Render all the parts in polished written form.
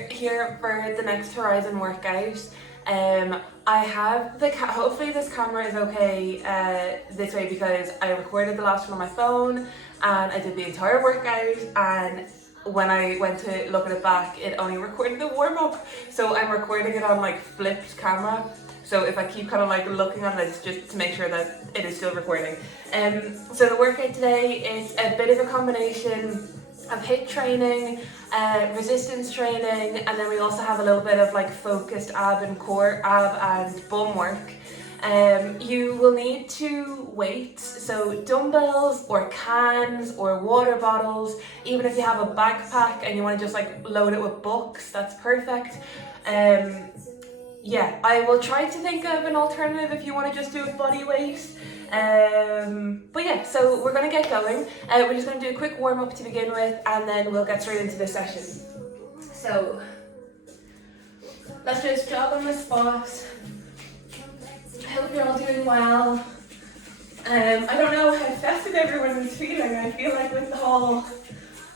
we're here for the next Horizon workout. I have hopefully this camera is okay this way because I recorded the last one on my phone and I did the entire workout, and when I went to look at it back, it only recorded the warm-up. So I'm recording it on like flipped camera. So if I keep kind of like looking at it, it's just to make sure that it is still recording. So the workout today is a bit of a combination of HIIT training, resistance training, and then we also have a little bit of like focused ab and bum work. You will need two weights, so dumbbells or cans or water bottles. Even if you have a backpack and you want to just like load it with books, that's perfect. Yeah, I will try to think of an alternative if you want to just do a body weight. But yeah, so we're going to get going. We're just going to do a quick warm up to begin with, and then we'll get straight into the session. So let's just jog on the spot. I hope you're all doing well. I don't know how festive everyone is feeling. I feel like with the whole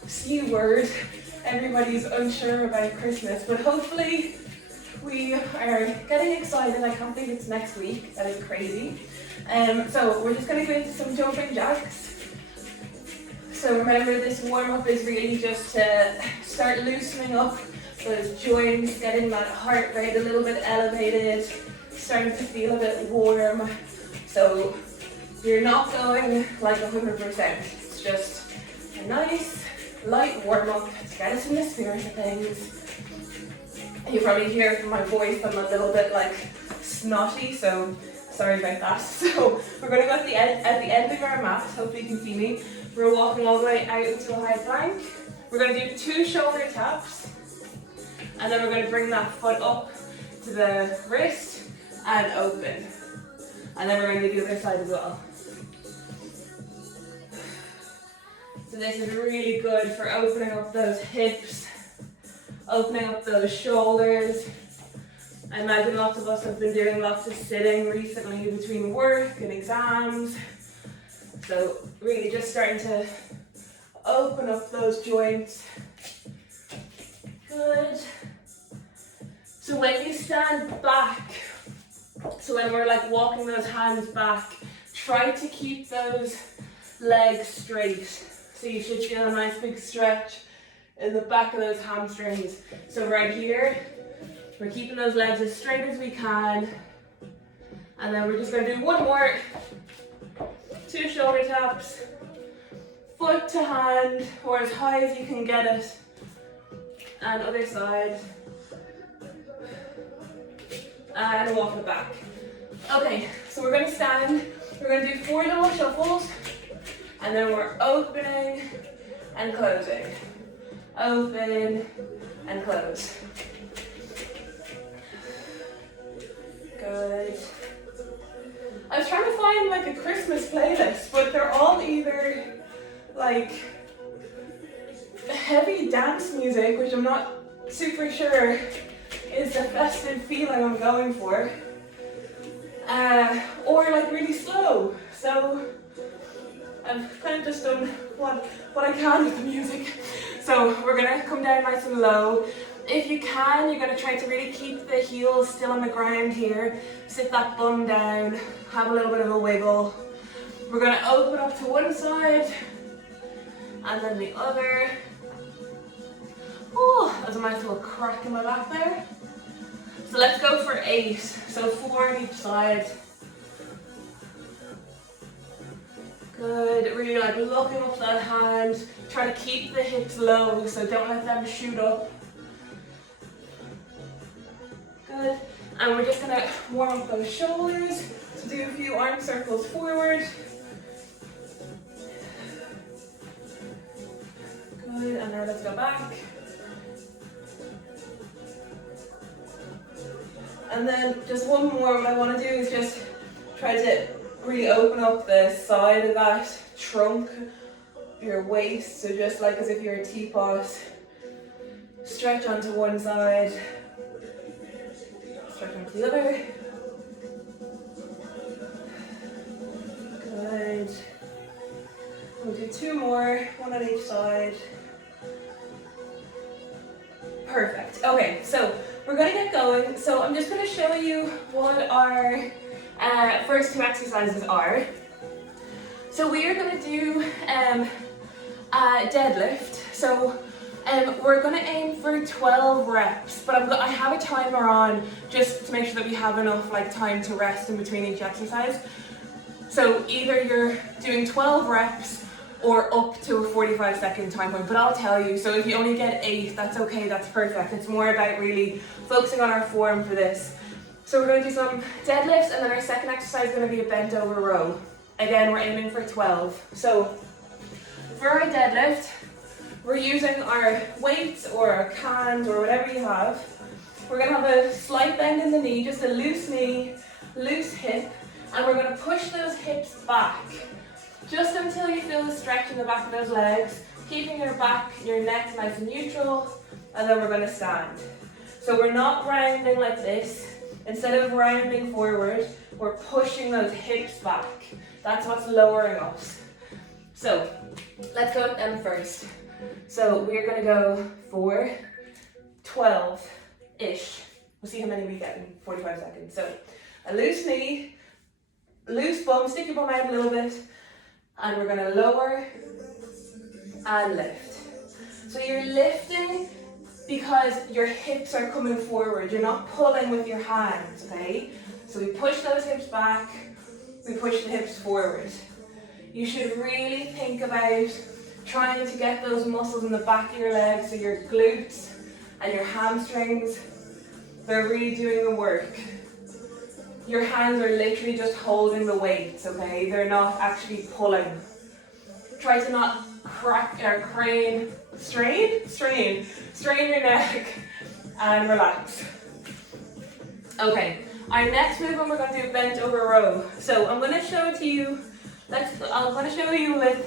C word, everybody's unsure about Christmas, but hopefully we are getting excited. I can't believe it's next week. That is crazy. So we're just going to go into some jumping jacks. So remember, this warm-up is really just to start loosening up those joints, getting that heart rate a little bit elevated, starting to feel a bit warm. So you're not going like 100%. It's just a nice light warm-up to get us in the spirit of things. You probably hear from my voice I'm a little bit like snotty, so sorry about that. So we're going to go at the end of our mat. Hopefully you can see me. We're walking all the way out into a high plank. We're going to do 2 shoulder taps, and then we're going to bring that foot up to the wrist and open, and then we're going to do the other side as well. So this is really good for opening up those hips, opening up those shoulders. I imagine lots of us have been doing lots of sitting recently between work and exams. So really just starting to open up those joints. Good. So when you stand back, so when we're like walking those hands back, try to keep those legs straight. So you should feel a nice big stretch in the back of those hamstrings. So right here, we're keeping those legs as straight as we can. And then we're just going to do one more. 2 shoulder taps. Foot to hand, or as high as you can get it. And other side. And walk it back. Okay, so we're going to stand. We're going to do 4 little shuffles. And then we're opening and closing. Open and close. Good. I was trying to find like a Christmas playlist, but they're all either like heavy dance music, which I'm not super sure is the festive feeling I'm going for, or like really slow. So I've kind of just done what I can with the music. So we're going to come down nice and low. If you can, you're going to try to really keep the heels still on the ground here. Sit that bum down, have a little bit of a wiggle. We're going to open up to one side and then the other. Oh, there's a nice little crack in my back there. So let's go for 8. So 4 on each side. Good, really like looking up that hand. Try to keep the hips low, so don't let them shoot up. Good, and we're just going to warm up those shoulders. So do a few arm circles forward. Good, and now let's go back. And then just one more, what I want to do is just try to really open up the side of that trunk, your waist, so just like as if you're a teapot. Stretch onto one side, stretch onto the other. Good. We'll do 2 more, 1 on each side. Perfect. Okay, so we're gonna get going. So I'm just gonna show you what our first two exercises are. So we are gonna do a deadlift. So we're gonna aim for 12 reps, but I have a timer on just to make sure that we have enough time to rest in between each exercise. So either you're doing 12 reps or up to a 45-second time point, but I'll tell you, so if you only get 8, that's okay, that's perfect. It's more about really focusing on our form for this. So we're gonna do some deadlifts, and then our second exercise is gonna be a bent over row. Again, we're aiming for 12. So for our deadlift, we're using our weights or our cans or whatever you have. We're gonna have a slight bend in the knee, just a loose knee, loose hip, and we're gonna push those hips back just until you feel the stretch in the back of those legs, keeping your back, your neck nice and neutral, and then we're gonna stand. So we're not rounding like this. Instead of rounding forward, we're pushing those hips back. That's what's lowering us. So let's go with them first. So we're gonna go for 12-ish. We'll see how many we get in 45 seconds. So a loose knee, loose bum, stick your bum out a little bit, and we're gonna lower and lift. So you're lifting because your hips are coming forward. You're not pulling with your hands, okay? So we push those hips back, we push the hips forward. You should really think about trying to get those muscles in the back of your legs, so your glutes and your hamstrings, they're really doing the work. Your hands are literally just holding the weights, okay? They're not actually pulling. Try to not strain your neck and relax. Okay, our next movement we're going to do bent over row. So I'm going to show it to you. I'm going to show you with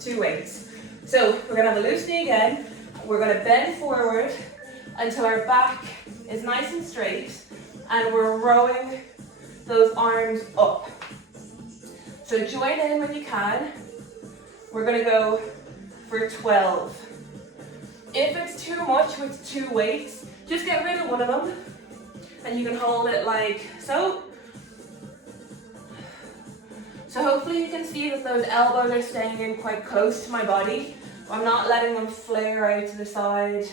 2 weights. So we're going to have a loose knee again. We're going to bend forward until our back is nice and straight, and we're rowing those arms up. So join in when you can. We're going to go for 12. If it's too much with 2 weights, just get rid of one of them, and you can hold it like so. So hopefully you can see that those elbows are staying in quite close to my body. I'm not letting them flare out to the side.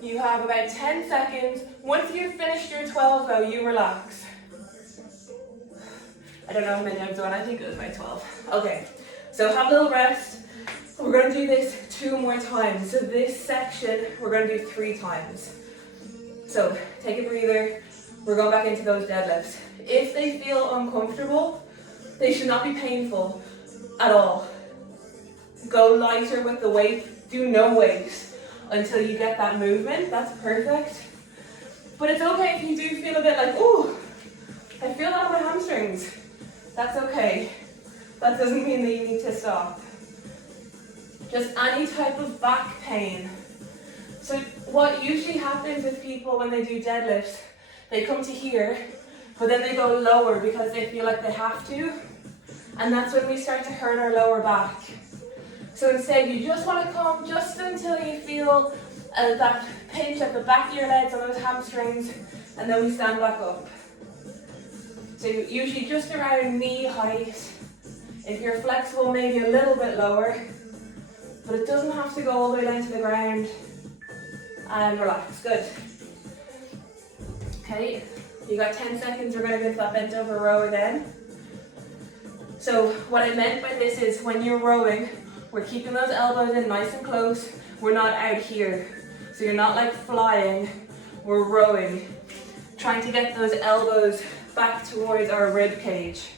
You have about 10 seconds. Once you've finished your 12 though, you relax. I don't know how many I've done, I think it was about 12. Okay, so have a little rest. We're going to do this 2 more times. So this section, we're going to do 3 times. So take a breather. We're going back into those deadlifts. If they feel uncomfortable, they should not be painful at all. Go lighter with the weight. Do no weight until you get that movement. That's perfect. But it's okay if you do feel a bit like, ooh, I feel that on my hamstrings. That's okay. That doesn't mean that you need to stop. Just any type of back pain. So what usually happens with people when they do deadlifts, they come to here, but then they go lower because they feel like they have to. And that's when we start to hurt our lower back. So instead, you just want to come just until you feel that pinch at the back of your legs on those hamstrings, and then we stand back up. So usually just around knee height. If you're flexible, maybe a little bit lower, but it doesn't have to go all the way down to the ground. And relax, good. Okay, you got 10 seconds, we're going to go to that bent over row again. So what I meant by this is when you're rowing, we're keeping those elbows in nice and close. We're not out here. So you're not like flying, we're rowing. Trying to get those elbows back towards our rib cage.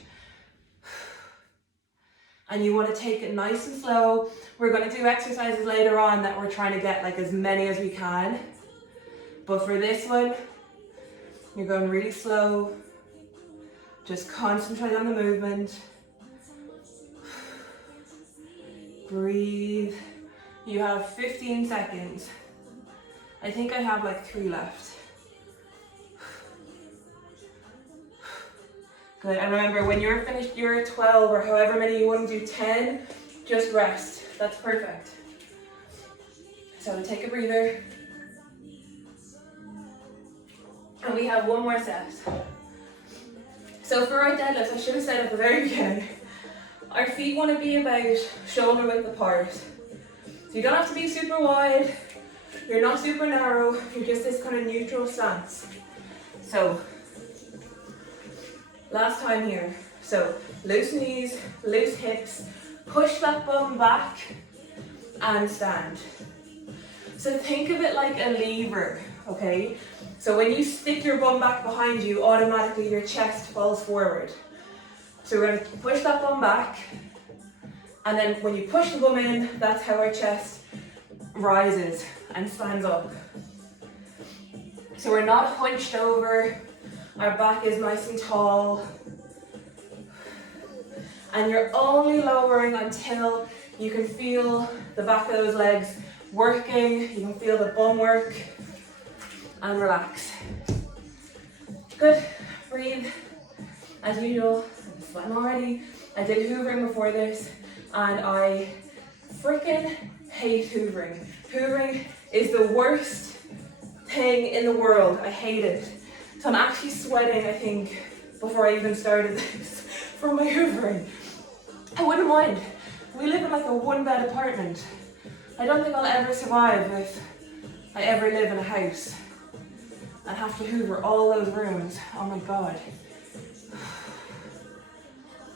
And you want to take it nice and slow. We're going to do exercises later on that we're trying to get like as many as we can. But for this one, you're going really slow. Just concentrate on the movement. Breathe. You have 15 seconds. I think I have like 3 left. Good, and remember when you're finished your 12 or however many you want to do, 10, just rest. That's perfect. So take a breather. And we have one more set. So for our deadlift, I should have said at the very beginning, our feet want to be about shoulder width apart. So you don't have to be super wide, you're not super narrow, you're just this kind of neutral stance. So, last time here. So, loose knees, loose hips, push that bum back and stand. So think of it like a lever, okay? So when you stick your bum back behind you, automatically your chest falls forward. So we're going to push that bum back, and then when you push the bum in, that's how our chest rises and stands up. So we're not hunched over, our back is nice and tall, and you're only lowering until you can feel the back of those legs working, you can feel the bum work, and relax. Good, breathe. As usual, I'm sweating already. I did hoovering before this, and I freaking hate hoovering. Hoovering is the worst thing in the world. I hate it. So I'm actually sweating, I think, before I even started this from my hoovering. I wouldn't mind. We live in like a one-bed apartment. I don't think I'll ever survive if I ever live in a house and have to hoover all those rooms. Oh my God.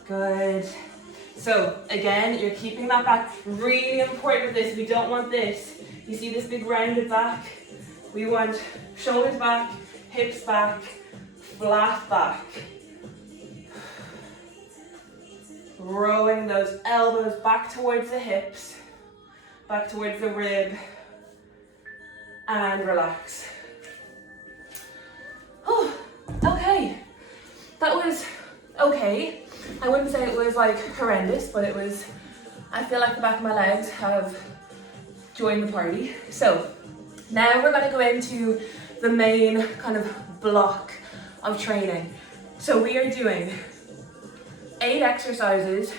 Good. So again, you're keeping that back. Really important with this. We don't want this. You see this big rounded back? We want shoulders back, hips back, flat back. Rowing those elbows back towards the hips, back towards the rib, and relax. Oh, okay. That was okay. I wouldn't say it was like horrendous, but it was, I feel like the back of my legs have joined the party. So now we're gonna go into the main kind of block of training. So we are doing 8 exercises,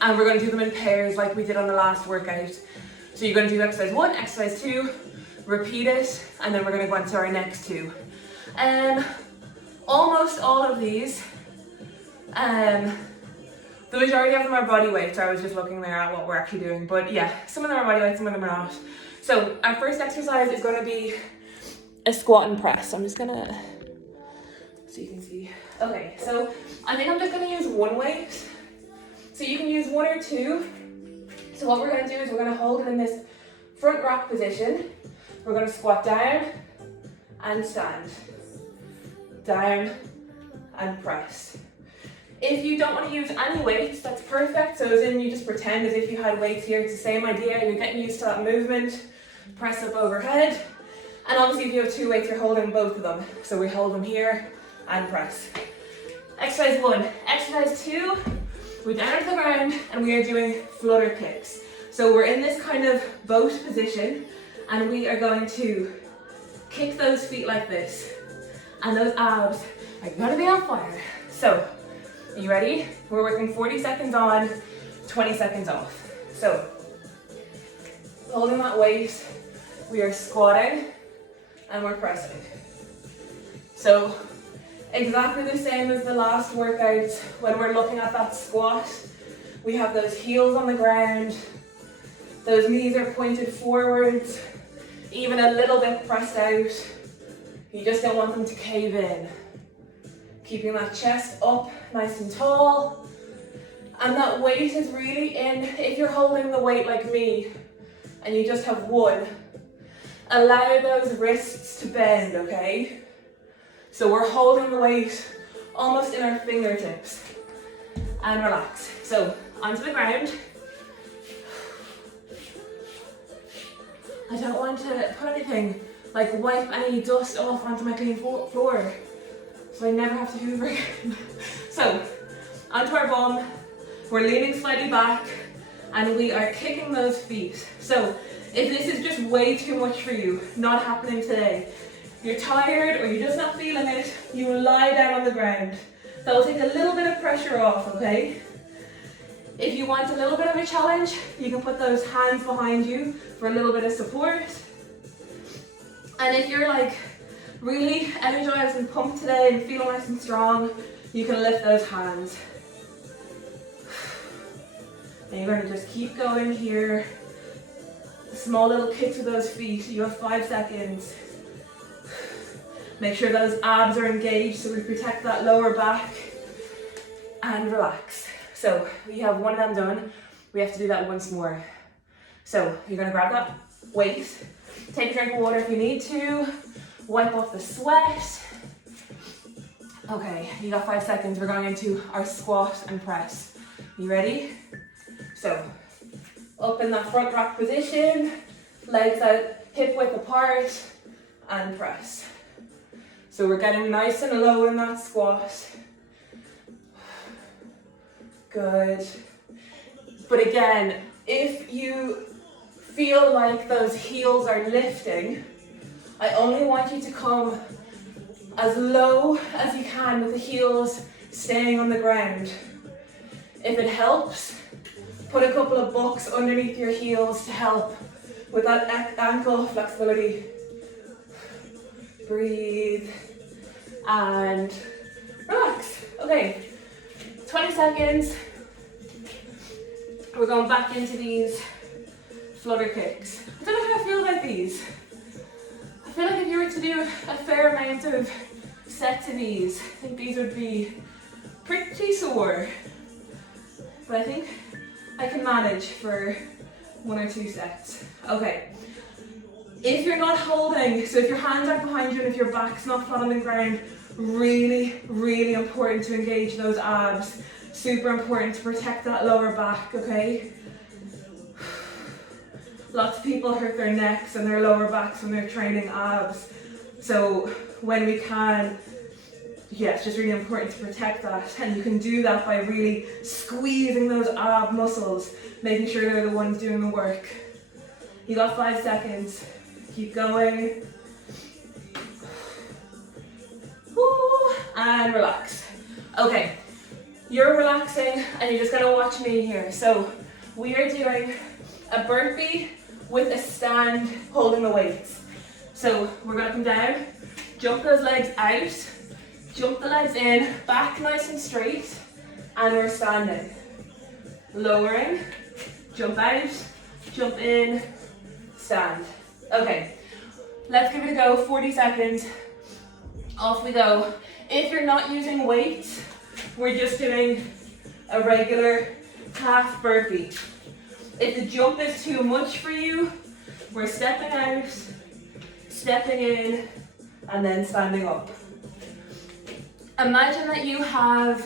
and we're gonna do them in pairs like we did on the last workout. So you're gonna do exercise 1, exercise 2, repeat it, and then we're gonna go into our next 2. Almost all of these, the majority of them are body weights. I was just looking there at what we're actually doing, but yeah, some of them are body weights, some of them are not. So our first exercise is gonna be a squat and press. I'm just gonna, so you can see. Okay, so I think I'm just gonna use one weight. So you can use 1 or 2. So what we're gonna do is we're gonna hold it in this front rock position. We're gonna squat down and stand. Down and press. If you don't want to use any weights, that's perfect. So as in you just pretend as if you had weights here. It's the same idea. You're getting used to that movement. Press up overhead. And obviously if you have 2 weights, you're holding both of them. So we hold them here and press. Exercise 1. Exercise 2, we're down to the ground and we are doing flutter kicks. So we're in this kind of boat position and we are going to kick those feet like this. And those abs are gonna be on fire. So, are you ready? We're working 40 seconds on, 20 seconds off. So, holding that weight, we are squatting and we're pressing. So, exactly the same as the last workout. When we're looking at that squat, we have those heels on the ground, those knees are pointed forwards, even a little bit pressed out. You just don't want them to cave in. Keeping that chest up nice and tall. And that weight is really in, if you're holding the weight like me, and you just have 1, allow those wrists to bend, okay? So we're holding the weight almost in our fingertips. And relax. So, onto the ground. I don't want to put anything, like wipe any dust off onto my clean floor, so I never have to hoover again. So, onto our bum, we're leaning slightly back, and we are kicking those feet. So, if this is just way too much for you, not happening today, you're tired or you're just not feeling it, you lie down on the ground. That will take a little bit of pressure off, okay? If you want a little bit of a challenge, you can put those hands behind you for a little bit of support. And if you're like really energized and pumped today and feeling nice and strong, you can lift those hands. And you're going to just keep going here. Small little kicks with those feet. You have 5 seconds. Make sure those abs are engaged so we protect that lower back. And relax. So we have one of them done. We have to do that once more. So you're going to grab that weight. Take a drink of water if you need to. Wipe off the sweat. Okay, you got 5 seconds. We're going into our squat and press. You ready? So, up in that front rack position, legs out hip width apart, and press. So we're getting nice and low in that squat. Good. But again, if you feel like those heels are lifting, I only want you to come as low as you can with the heels staying on the ground. If it helps, put a couple of bucks underneath your heels to help with that ankle flexibility. Breathe and relax. Okay, 20 seconds. We're going back into these flutter kicks. I don't know how I feel about these. I feel like if you were to do a fair amount of sets of these, I think these would be pretty sore. But I think I can manage for 1 or 2 sets. Okay. If you're not holding, so if your hands aren't behind you and if your back's not flat on the ground, really, really important to engage those abs. Super important to protect that lower back, okay? Lots of people hurt their necks and their lower backs when they're training abs. So when we can, yeah, it's just really important to protect that. And you can do that by really squeezing those ab muscles, making sure they're the ones doing the work. You got 5 seconds. Keep going. Woo, and relax. Okay, you're relaxing and you're just gonna watch me here. So we are doing a burpee with a stand holding the weights. So we're gonna come down, jump those legs out, jump the legs in, back nice and straight, and we're standing. Lowering, jump out, jump in, stand. Okay, let's give it a go, 40 seconds. Off we go. If you're not using weights, we're just doing a regular half burpee. If the jump is too much for you, we're stepping out, stepping in, and then standing up. Imagine that you have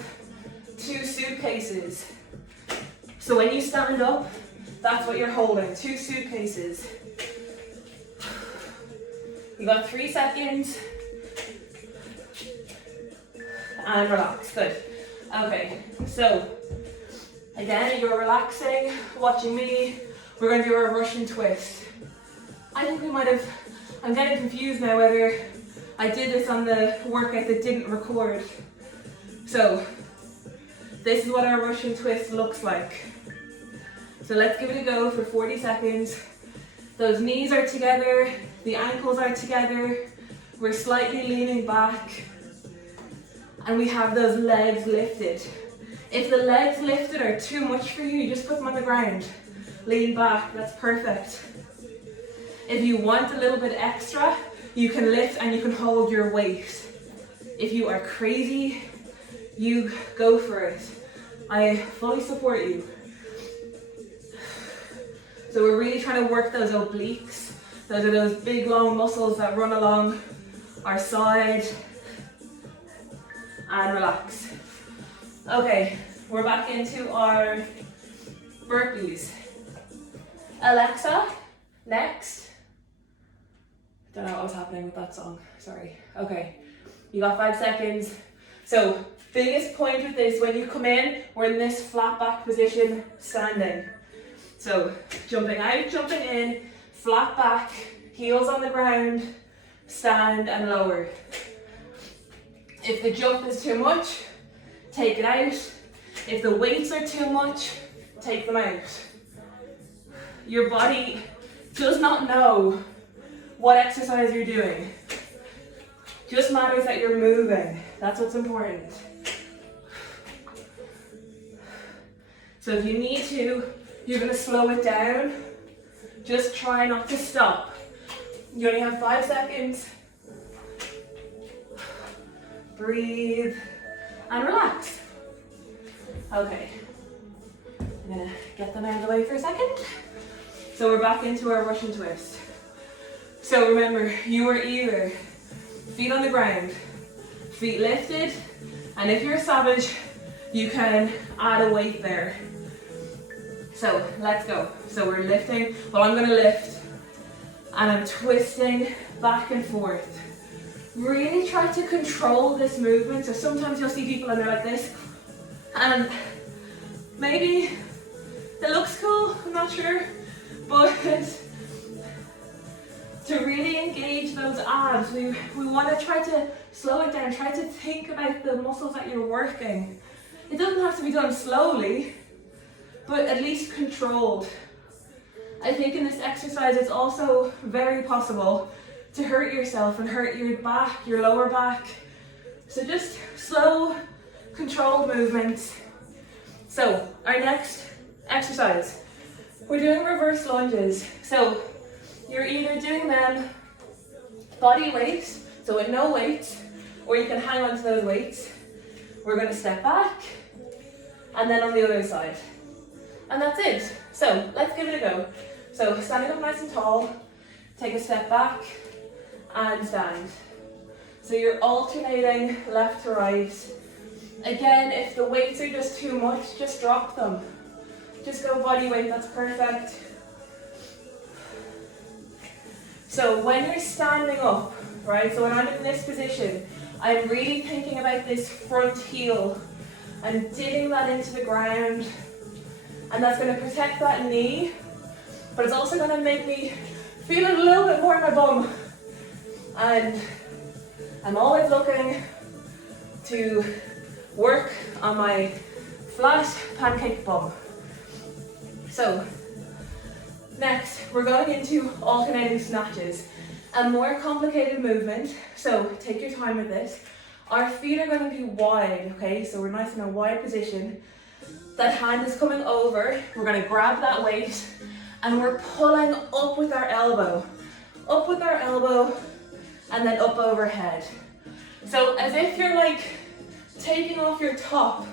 2 suitcases. So when you stand up, that's what you're holding, 2 suitcases. You got 3 seconds. And relax, good. Okay, so again, you're relaxing, watching me. We're going to do our Russian twist. I think we might have, I'm getting confused now whether I did this on the workout that didn't record. So this is what our Russian twist looks like. So let's give it a go for 40 seconds. Those knees are together, the ankles are together, we're slightly leaning back, and we have those legs lifted. If the legs lifted are too much for you, just put them on the ground. Lean back, that's perfect. If you want a little bit extra, you can lift and you can hold your weight. If you are crazy, you go for it. I fully support you. So we're really trying to work those obliques. Those are those big long muscles that run along our side. And relax. Okay, we're back into our burpees. Alexa, next. Don't know what was happening with that song, sorry. Okay, you got 5 seconds. So, biggest point with this, when you come in, we're in this flat back position, standing. So, jumping out, jumping in, flat back, heels on the ground, stand and lower. If the jump is too much, take it out. If the weights are too much, take them out. Your body does not know what exercise you're doing. Just matters that you're moving. That's what's important. So if you need to, you're going to slow it down. Just try not to stop. You only have 5 seconds. Breathe and relax. Okay. I'm going to get them out of the way for a second. So we're back into our Russian twist. So remember, you are either feet on the ground, feet lifted, and if you're a savage, you can add a weight there. So let's go. So we're lifting. Well, I'm going to lift and I'm twisting back and forth. Really try to control this movement. So sometimes you'll see people and they're like this, and maybe it looks cool, I'm not sure, but to really engage those abs, we want to try to slow it down, try to think about the muscles that you're working. It doesn't have to be done slowly, but at least controlled. I think in this exercise it's also very possible to hurt yourself and hurt your back, your lower back. So just slow, controlled movements. So our next exercise, we're doing reverse lunges. So you're either doing them body weight, so with no weight, or you can hang on to those weights. We're going to step back, and then on the other side. And that's it. So let's give it a go. So standing up nice and tall, take a step back, and stand. So you're alternating left to right. Again, if the weights are just too much, just drop them. Just go body weight, that's perfect. So when you're standing up, right, so when I'm in this position, I'm really thinking about this front heel and digging that into the ground, and that's going to protect that knee, but it's also going to make me feel it a little bit more in my bum. And I'm always looking to work on my flat pancake bum. So next, we're going into alternating snatches. A more complicated movement, so take your time with this. Our feet are going to be wide, okay? So we're nice in a wide position. That hand is coming over. We're going to grab that weight and we're pulling up with our elbow. Up with our elbow and then up overhead. So as if you're like taking off your top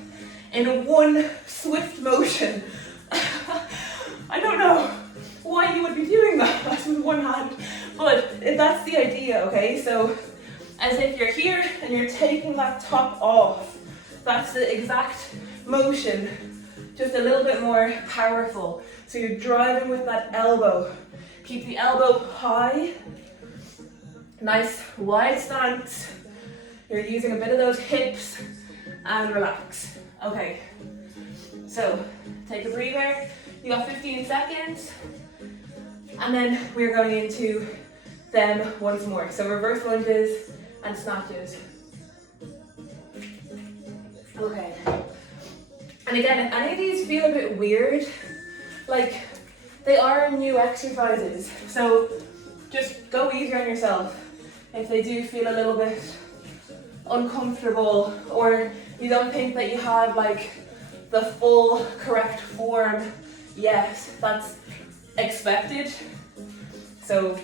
in one swift motion. I don't know why you would be doing that with one hand, but that's the idea, okay? So as if you're here and you're taking that top off. That's the exact motion, just a little bit more powerful. So you're driving with that elbow. Keep the elbow high. Nice wide stance. You're using a bit of those hips and relax. Okay, so take a breather. You got 15 seconds. And then we're going into them once more. So reverse lunges and snatches. Okay. And again, if any of these feel a bit weird, like they are new exercises. So just go easy on yourself. If they do feel a little bit uncomfortable or you don't think that you have like the full correct form yet, that's expected. So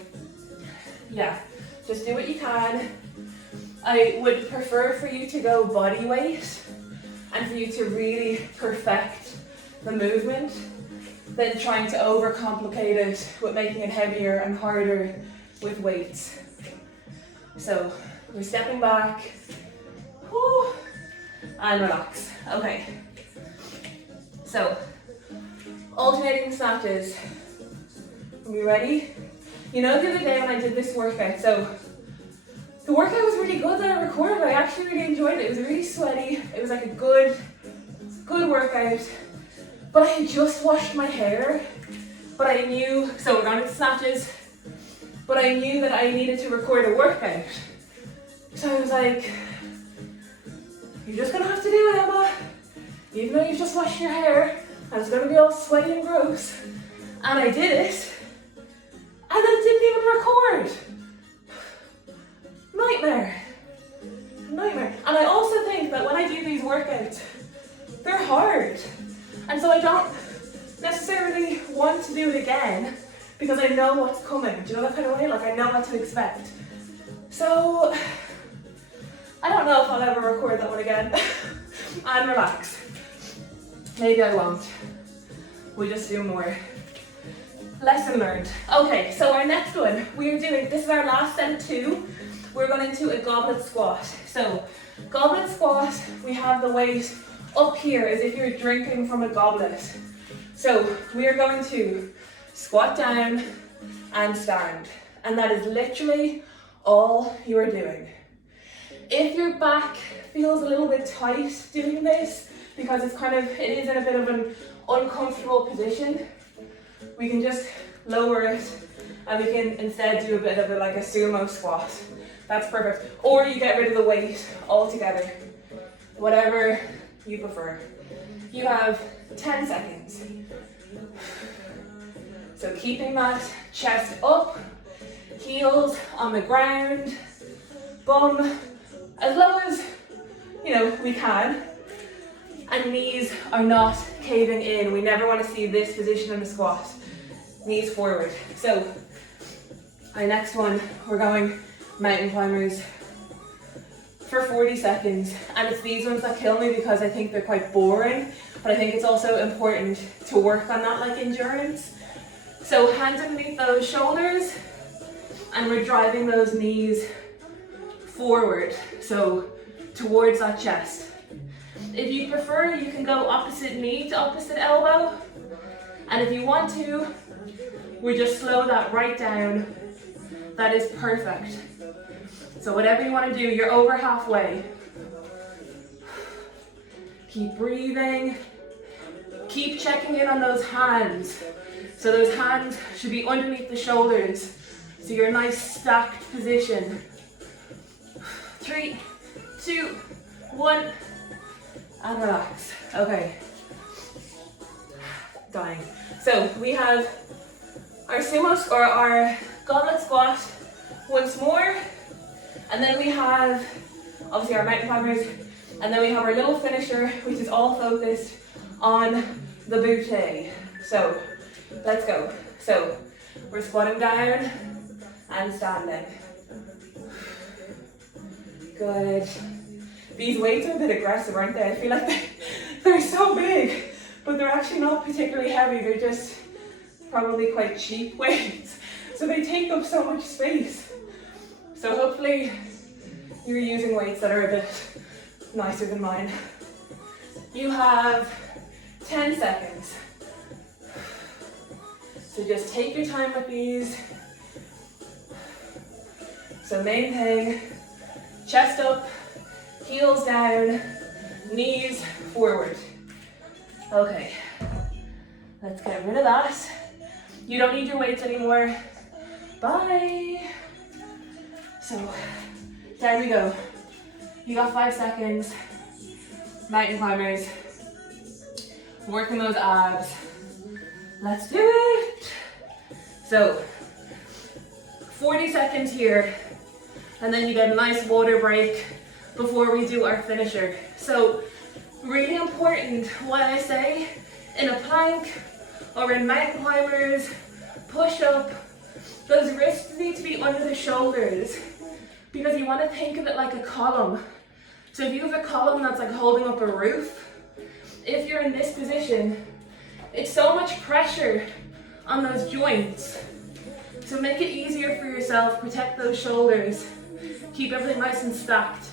yeah, just do what you can. I would prefer for you to go body weight and for you to really perfect the movement than trying to overcomplicate it with making it heavier and harder with weights. So we're stepping back, whoo, and relax. Okay, so alternating snatches. Are we ready? You know, the other day when I did this workout, so the workout was really good that I recorded. I actually really enjoyed it. It was really sweaty. It was like a good workout. But I had just washed my hair. But I knew, so we're going to snatches, but I knew that I needed to record a workout. So I was like, you're just gonna have to do it, Emma. Even though you've just washed your hair, and it's gonna be all sweaty and gross. And I did it. And then it didn't even record. nightmare. Nightmare. And I also think that when I do these workouts, they're hard. And so I don't necessarily want to do it again because I know what's coming. Do you know that kind of way? Like I know what to expect. So I don't know if I'll ever record that one again and relax. Maybe I won't. We'll just do more. Lesson learned. Okay, so our next one, we're doing, this is our last set of 2. We're going into a goblet squat. So, goblet squat, we have the weight up here as if you're drinking from a goblet. So, we are going to squat down and stand. And that is literally all you are doing. If your back feels a little bit tight doing this, because it is in a bit of an uncomfortable position, we can just lower it and we can instead do a bit of like a sumo squat. That's perfect. Or you get rid of the weight altogether. Whatever you prefer. You have 10 seconds. So keeping that chest up, heels on the ground, bum as low as we can, and knees are not caving in. We never want to see this position in the squat. Knees forward. So our next one, we're going mountain climbers for 40 seconds. And it's these ones that kill me because I think they're quite boring, but I think it's also important to work on that like endurance. So hands underneath those shoulders, and we're driving those knees forward, so towards that chest. If you prefer, you can go opposite knee to opposite elbow. And if you want to, we just slow that right down. That is perfect. So whatever you want to do, you're over halfway. Keep breathing. Keep checking in on those hands. So those hands should be underneath the shoulders. So you're in a nice stacked position. 3, 2, 1, and relax. Okay. Dying. So we have our sumo or our goblet squat once more, and then we have obviously our mountain climbers, and then we have our little finisher, which is all focused on the butte. So let's go. So we're squatting down and standing. Good. These weights are a bit aggressive, aren't they? I feel like they're so big, but they're actually not particularly heavy. They're just probably quite cheap weights. So they take up so much space. So hopefully you're using weights that are a bit nicer than mine. You have 10 seconds. So just take your time with these. So main thing, chest up, heels down, knees forward. Okay, let's get rid of that. You don't need your weights anymore. Bye. So, there we go. You got 5 seconds. Mountain climbers. Working those abs. Let's do it. So, 40 seconds here. And then you get a nice water break before we do our finisher. So, really important what I say in a plank or in mountain climbers, push up, those wrists need to be under the shoulders because you want to think of it like a column. So if you have a column that's like holding up a roof, if you're in this position, it's so much pressure on those joints. So make it easier for yourself, protect those shoulders, keep everything nice and stacked.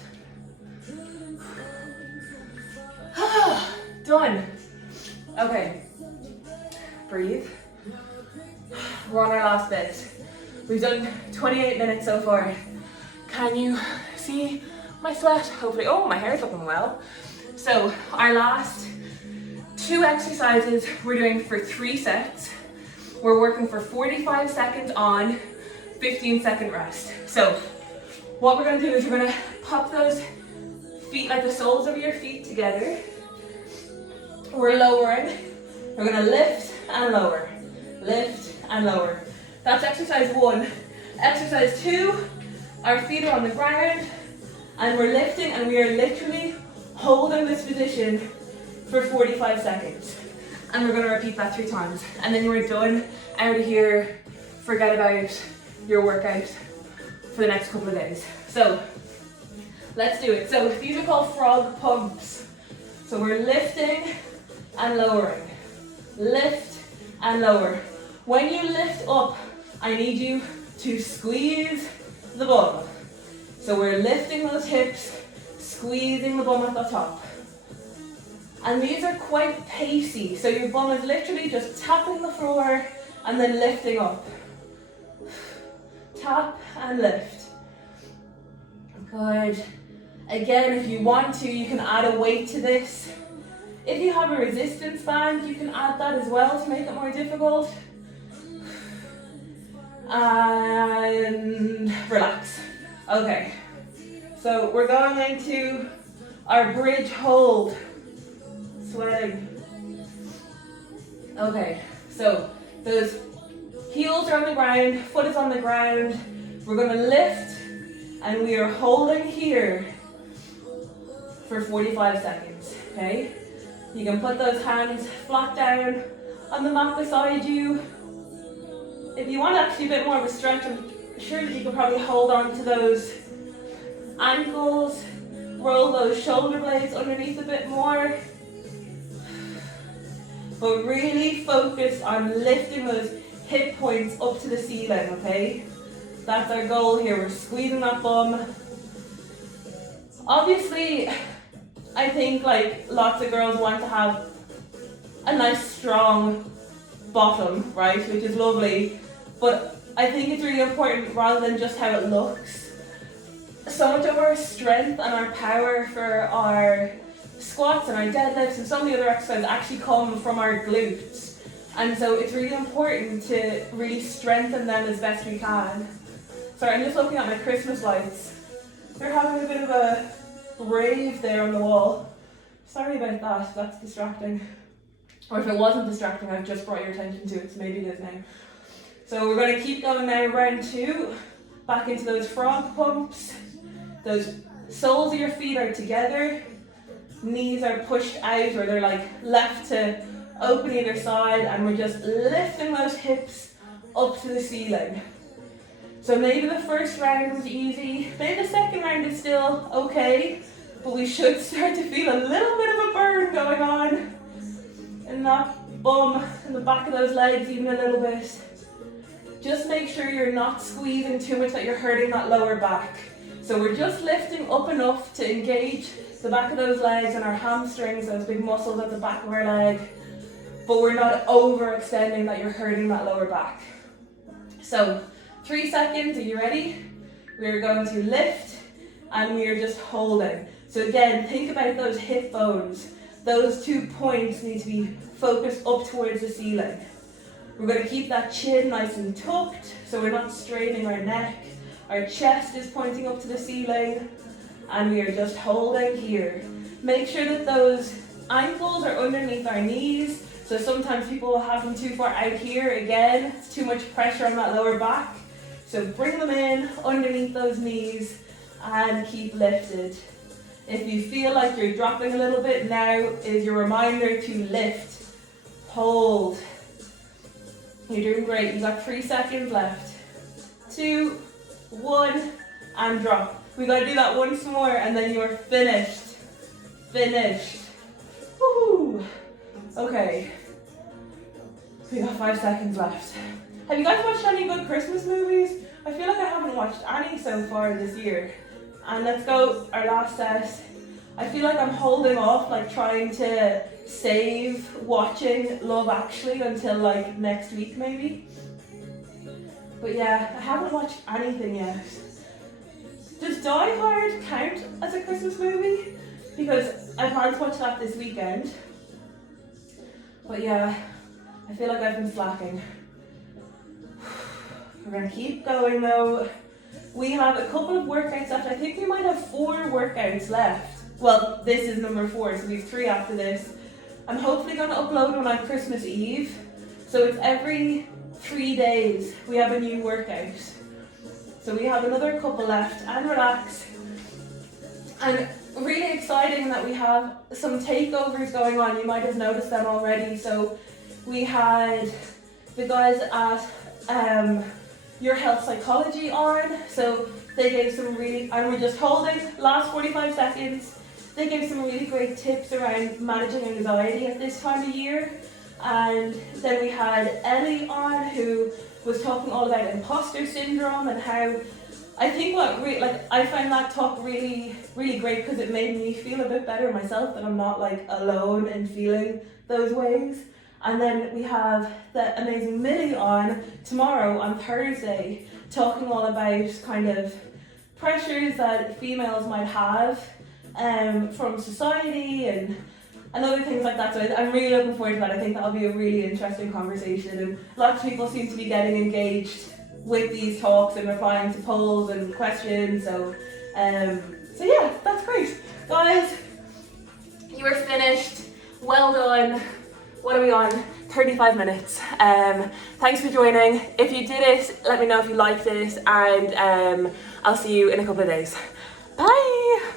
Done. Okay. Breathe. We're on our last bit. We've done 28 minutes so far. Can you see my sweat? Hopefully. Oh, my hair's looking well. So our last 2 exercises we're doing for 3 sets. We're working for 45 seconds on, 15-second rest. So what we're going to do is we're going to pop those feet, like the soles of your feet together. We're lowering. We're going to lift and lower. Lift and lower. That's exercise 1. Exercise 2, Our feet are on the ground and we're lifting, and we are literally holding this position for 45 seconds. And we're going to repeat that 3 times. And then we're done, out of here, forget about your workout for the next couple of days. So let's do it. So these are called frog pumps. So we're lifting and lowering. Lift and lower. When you lift up, I need you to squeeze the bum. So we're lifting those hips, squeezing the bum at the top. And these are quite pacey. So your bum is literally just tapping the floor and then lifting up. Tap and lift. Good. Again, if you want to, you can add a weight to this. If you have a resistance band, you can add that as well to make it more difficult. And relax. Okay, so we're going into our bridge hold. Sweating. Okay, so those heels are on the ground, foot is on the ground. We're going to lift and we are holding here for 45 seconds, okay? You can put those hands flat down on the mat beside you. If you want actually a bit more of a stretch, I'm sure that you can probably hold on to those ankles, roll those shoulder blades underneath a bit more. But really focus on lifting those hip points up to the ceiling, okay? That's our goal here. We're squeezing that bum. Obviously, I think like lots of girls want to have a nice strong bottom, right? Which is lovely. But I think it's really important rather than just how it looks. So much of our strength and our power for our squats and our deadlifts and some of the other exercises actually come from our glutes. And so it's really important to really strengthen them as best we can. Sorry, I'm just looking at my Christmas lights. They're having a bit of a rave there on the wall. Sorry about that, that's distracting. Or if it wasn't distracting, I've just brought your attention to it, so maybe it is now. So we're going to keep going now, round 2. Back into those frog pumps. Those soles of your feet are together. Knees are pushed out, or they're like left to open either side, and we're just lifting those hips up to the ceiling. So maybe the first round was easy, maybe the second round is still okay, but we should start to feel a little bit of a burn going on in that bum, in the back of those legs even a little bit. Just make sure you're not squeezing too much that you're hurting that lower back. So we're just lifting up enough to engage the back of those legs and our hamstrings, those big muscles at the back of our leg, but we're not overextending that you're hurting that lower back. So 3 seconds, are you ready? We're going to lift and we are just holding. So again, think about those hip bones. Those 2 points need to be focused up towards the ceiling. We're going to keep that chin nice and tucked so we're not straining our neck. Our chest is pointing up to the ceiling and we are just holding here. Make sure that those ankles are underneath our knees. So sometimes people will have them too far out here. Again, it's too much pressure on that lower back. So bring them in underneath those knees and keep lifted. If you feel like you're dropping a little bit, now is your reminder to lift. Hold. You're doing great. You've got 3 seconds left. 2, 1, and drop. We gotta do that once more and then you're finished. Finished. Woo! Okay. We got 5 seconds left. Have you guys watched any good Christmas movies? I feel like I haven't watched any so far this year. And let's go, our last set. I feel like I'm holding off, like trying to save watching Love Actually until like next week maybe. But yeah, I haven't watched anything yet. Does Die Hard count as a Christmas movie? Because I plan to watch that this weekend. But yeah, I feel like I've been slacking. We're going to keep going though. We have a couple of workouts left. I think we might have 4 workouts left. Well, this is number 4, so we have 3 after this. I'm hopefully going to upload one on Christmas Eve. So it's every 3 days we have a new workout. So we have another couple left, and relax. And really exciting that we have some takeovers going on. You might have noticed them already. So we had the guys at Your Health Psychology on. So they gave some really, and we're just holding last 45 seconds. They gave some really great tips around managing anxiety at this time of year. And then we had Ellie on, who was talking all about imposter syndrome and how I think I found that talk really, really great because it made me feel a bit better myself, that I'm not like alone in feeling those ways. And then we have the amazing Millie on tomorrow on Thursday, talking all about kind of pressures that females might have from society and other things like that. So I'm really looking forward to that. I think that'll be a really interesting conversation, and lots of people seem to be getting engaged with these talks and replying to polls and questions. So yeah, that's great. Guys, you are finished. Well done. What are we on? 35 minutes. Thanks for joining. If you did it, let me know if you liked it, and I'll see you in a couple of days. Bye.